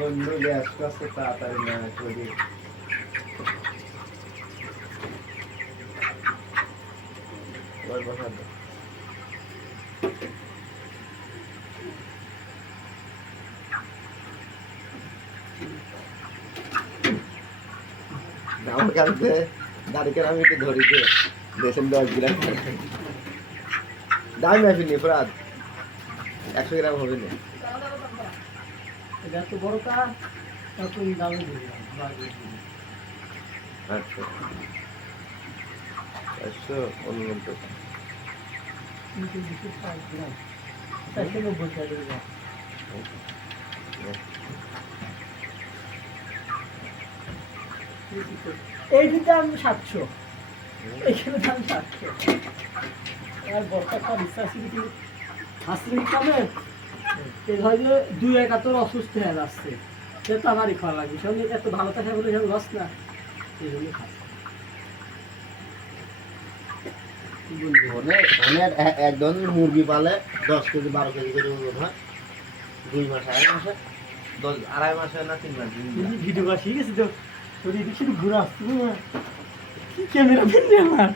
অন্য গ্যাস কাছে তাড়াতাড়ি না করি ওই বসা দে আমার কাছে দাঁড়িয়ে আমি একটু ধরি দিয়ে দেশের 10 গ্রাম দাম আসেনি ফরাদ 100 গ্রাম হবে না এটা তো বড়টা তখন দামে দিলাম আচ্ছা 490 এইটার দাম 700 এখানে দাম 700 আর বর্ষাকাল বিশ্বাস কিন্তু হাসির কমে এই হয়তো 2-1 অসুস্থ হয়ে যাচ্ছে সে তো আমারই খাওয়া লাগবে সঙ্গে এত ভালো থাকা বলে সব লস না এই জন্য খাচ্ছে একজন মুরগি পালে 10 কেজি 12 কেজি করে ওজন হয় 2 মাস 2.5 মাসে 2.5 মাসে না 3 মাস ভিডিও করা শিখেছি তো তোর এদিকে শুধু ঘুরে আসছি না কি ক্যামেরা ফেললি আমার